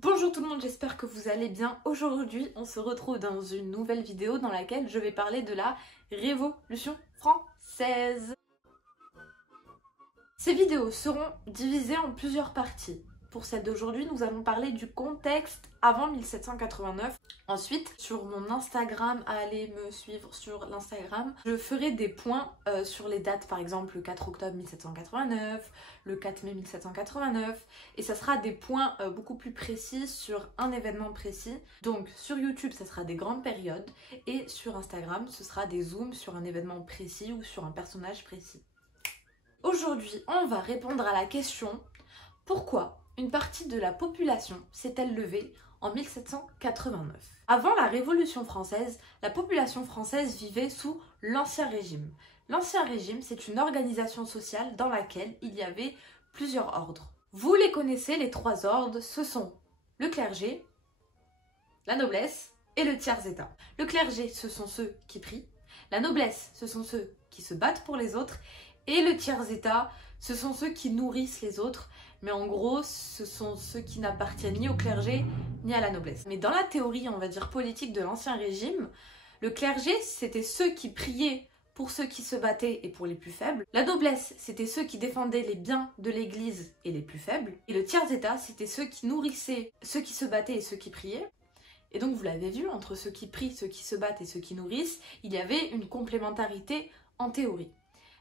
Bonjour tout le monde, j'espère que vous allez bien. Aujourd'hui, on se retrouve dans une nouvelle vidéo dans laquelle je vais parler de la Révolution française. Ces vidéos seront divisées en plusieurs parties. Pour celle d'aujourd'hui, nous allons parler du contexte avant 1789. Ensuite, sur mon Instagram, allez me suivre sur l'Instagram, je ferai des points sur les dates, par exemple le 4 octobre 1789, le 4 mai 1789, et ça sera des points beaucoup plus précis sur un événement précis. Donc sur YouTube, ça sera des grandes périodes, et sur Instagram, ce sera des zooms sur un événement précis ou sur un personnage précis. Aujourd'hui, on va répondre à la question « Pourquoi une partie de la population s'est-elle levée en 1789 ?» Avant la Révolution française, la population française vivait sous l'Ancien Régime. L'Ancien Régime, c'est une organisation sociale dans laquelle il y avait plusieurs ordres. Vous les connaissez, les trois ordres, ce sont le clergé, la noblesse et le tiers-état. Le clergé, ce sont ceux qui prient, la noblesse, ce sont ceux qui se battent pour les autres, et le tiers-état, ce sont ceux qui nourrissent les autres, mais en gros, ce sont ceux qui n'appartiennent ni au clergé, ni à la noblesse. Mais dans la théorie, on va dire, politique de l'Ancien Régime, le clergé, c'était ceux qui priaient pour ceux qui se battaient et pour les plus faibles. La noblesse, c'était ceux qui défendaient les biens de l'Église et les plus faibles. Et le tiers-état, c'était ceux qui nourrissaient ceux qui se battaient et ceux qui priaient. Et donc, vous l'avez vu, entre ceux qui prient, ceux qui se battent et ceux qui nourrissent, il y avait une complémentarité en théorie.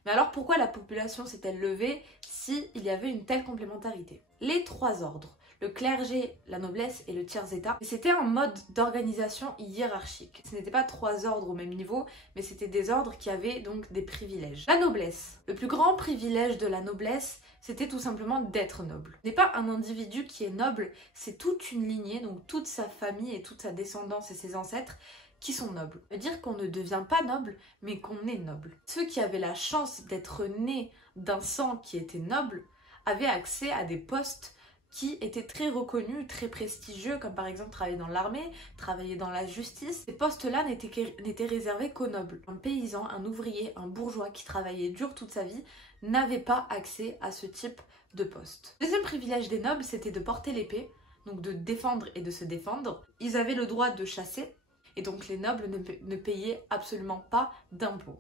Mais alors pourquoi la population s'est-elle levée s'il y avait une telle complémentarité? Les trois ordres, le clergé, la noblesse et le tiers-état, c'était un mode d'organisation hiérarchique. Ce n'étaient pas trois ordres au même niveau, mais c'était des ordres qui avaient donc des privilèges. La noblesse. Le plus grand privilège de la noblesse, c'était tout simplement d'être noble. Ce n'est pas un individu qui est noble, c'est toute une lignée, donc toute sa famille et toute sa descendance et ses ancêtres qui sont nobles. Ça veut dire qu'on ne devient pas noble, mais qu'on est noble. Ceux qui avaient la chance d'être nés d'un sang qui était noble avaient accès à des postes qui étaient très reconnus, très prestigieux, comme par exemple travailler dans l'armée, travailler dans la justice. Ces postes-là n'étaient réservés qu'aux nobles. Un paysan, un ouvrier, un bourgeois qui travaillait dur toute sa vie n'avait pas accès à ce type de poste. Le deuxième privilège des nobles, c'était de porter l'épée, donc de défendre et de se défendre. Ils avaient le droit de chasser, et donc les nobles ne payaient absolument pas d'impôts.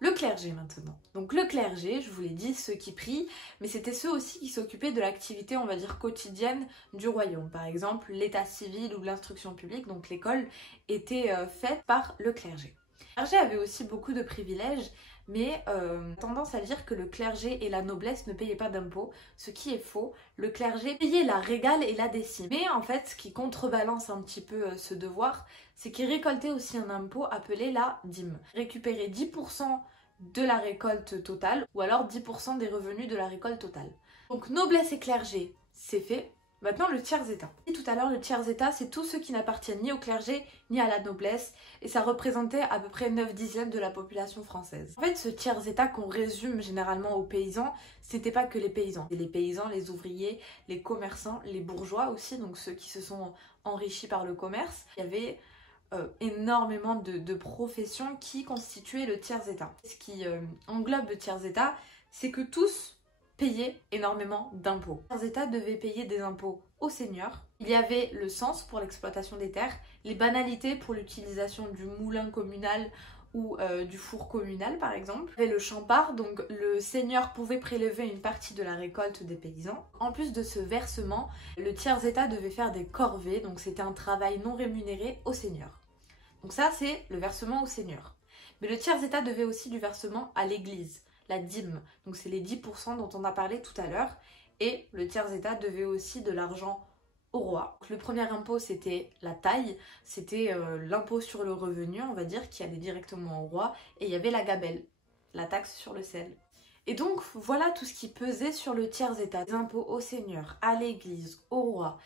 Le clergé maintenant. Donc le clergé, je vous l'ai dit, ceux qui prient, mais c'était ceux aussi qui s'occupaient de l'activité, on va dire, quotidienne du royaume. Par exemple, l'état civil ou l'instruction publique, donc l'école, était faite par le clergé. Le clergé avait aussi beaucoup de privilèges, mais tendance à dire que le clergé et la noblesse ne payaient pas d'impôts, ce qui est faux. Le clergé payait la régale et la décime. Mais en fait, ce qui contrebalance un petit peu ce devoir, c'est qu'il récoltait aussi un impôt appelé la dîme. Récupérer 10% de la récolte totale, ou alors 10% des revenus de la récolte totale. Donc noblesse et clergé, c'est fait. Maintenant, le tiers-état. Et tout à l'heure, le tiers-état, c'est tous ceux qui n'appartiennent ni au clergé ni à la noblesse, et ça représentait à peu près 9/10 de la population française. En fait, ce tiers-état qu'on résume généralement aux paysans, c'était pas que les paysans. C'était les paysans, les ouvriers, les commerçants, les bourgeois aussi, donc ceux qui se sont enrichis par le commerce. Il y avait énormément de professions qui constituaient le tiers-état. Ce qui englobe le tiers-état, c'est que tous payaient énormément d'impôts. Les États devaient payer des impôts aux seigneurs. Il y avait le cens pour l'exploitation des terres, les banalités pour l'utilisation du moulin communal ou du four communal par exemple. Il y avait le champard, donc le seigneur pouvait prélever une partie de la récolte des paysans. En plus de ce versement, le tiers-état devait faire des corvées, donc c'était un travail non rémunéré aux seigneurs. Donc ça c'est le versement aux seigneurs. Mais le tiers-état devait aussi du versement à l'église. La dîme, donc c'est les 10% dont on a parlé tout à l'heure, et le tiers-état devait aussi de l'argent au roi. Donc, le premier impôt c'était la taille, c'était l'impôt sur le revenu, on va dire, qui allait directement au roi, et il y avait la gabelle, la taxe sur le sel. Et donc voilà tout ce qui pesait sur le tiers-état, des impôts au seigneur, à l'église, au roi.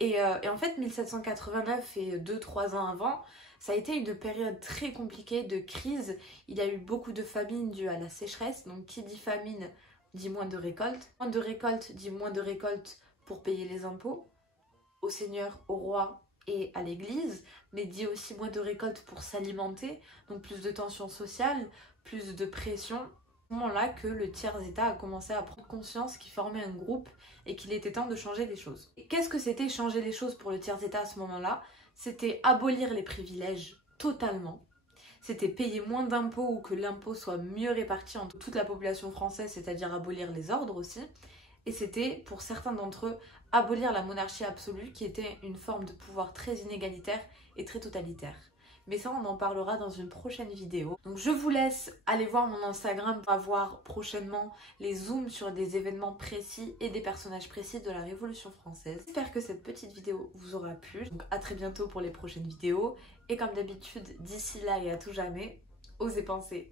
Et en fait 1789 et 2-3 ans avant, ça a été une période très compliquée de crise. Il y a eu beaucoup de famines dues à la sécheresse. Donc qui dit famine dit moins de récolte. Moins de récolte dit moins de récolte pour payer les impôts au seigneur, au roi et à l'église. Mais dit aussi moins de récolte pour s'alimenter. Donc plus de tensions sociales, plus de pression. ce moment-là que le tiers-état a commencé à prendre conscience qu'il formait un groupe et qu'il était temps de changer les choses. Qu'est-ce que c'était changer les choses pour le tiers-état à ce moment-là? C'était abolir les privilèges totalement. C'était payer moins d'impôts ou que l'impôt soit mieux réparti entre toute la population française, c'est-à-dire abolir les ordres aussi. Et c'était, pour certains d'entre eux, abolir la monarchie absolue qui était une forme de pouvoir très inégalitaire et très totalitaire. Mais ça, on en parlera dans une prochaine vidéo. Donc je vous laisse aller voir mon Instagram. On va voir prochainement les zooms sur des événements précis et des personnages précis de la Révolution française. J'espère que cette petite vidéo vous aura plu. Donc à très bientôt pour les prochaines vidéos. Et comme d'habitude, d'ici là et à tout jamais, osez penser.